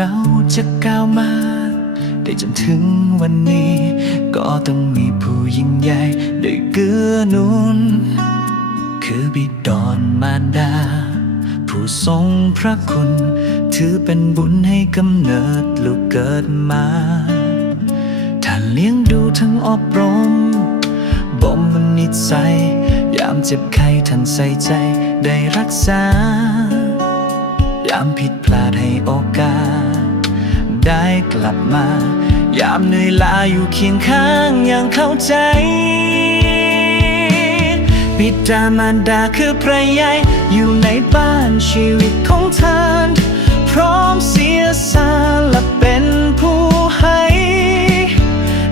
เราจะก้าวมา ได้จนถึงวันนี้ ก็ต้องมีผู้ยิ่งใหญ่ได้เกื้อหนุน คือบิดอนมารดา ผู้ทรงพระคุณ ถือเป็นบุญให้กำเนิดลูกเกิดมาท่านเลี้ยงดูทั้งอบรมบ่มมันนิสัยยามเจ็บไข้ท่านใส่ใจได้รักษายามผิดพลาดให้โอกาส ได้กลับมา ยามเหนื่อยล้าอยู่เคียงข้างอย่างเข้าใจบิดามารดาคือพระใหญ่อยู่ในบ้านชีวิตของท่าน พร้อมเสียสละเป็นผู้ให้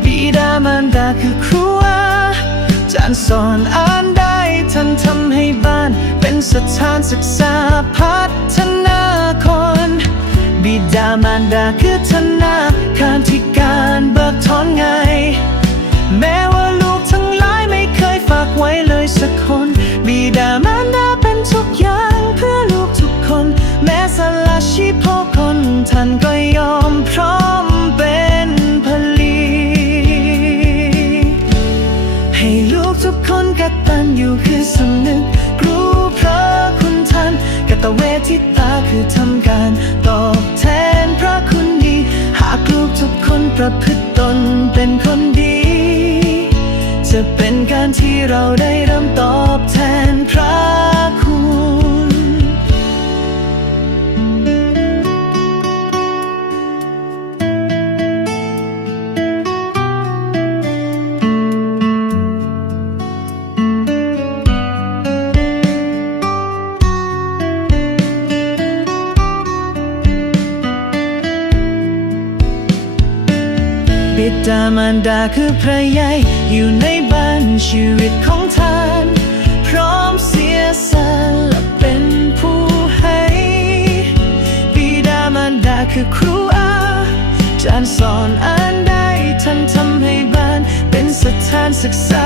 บิดามารดาคือครูอาจารย์สอนอ่านได้ท่านทำให้บ้าน เป็นสถานศึกษาพัฒนาามารดาคือธนาคารที่การเบิกถอนไง แม้ว่าลูกทั้งหลายไม่เคยฝากไว้เลยสักคน บิดามารดาเป็นทุกอย่างเพื่อลูกทุกคน แม้สละชีพพราะคนท่านก็ยอมพร้อมเป็นผลีให้ลูกทุกคนกตัญญูคือสำนึกรู้พระคุณท่านกตเวทิตาคือทำการ ประพฤติตนเป็นคนดี จะเป็นการที่เราได้เริ่มตอบ บิดามารดาคือพระใหญ่อยู่ในบ้านชีวิตของท่าน พร้อมเสียสละเป็นผู้ให้บิดามารดาคือครูอาจารย์สอนอ่านได้ท่านทำให้บ้านเป็นสถานศึกษา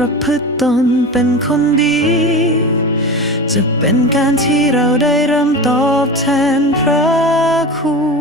ประพฤติตนเป็นคนดี จะเป็นการที่เราได้เริ่มตอบแทนพระคุณ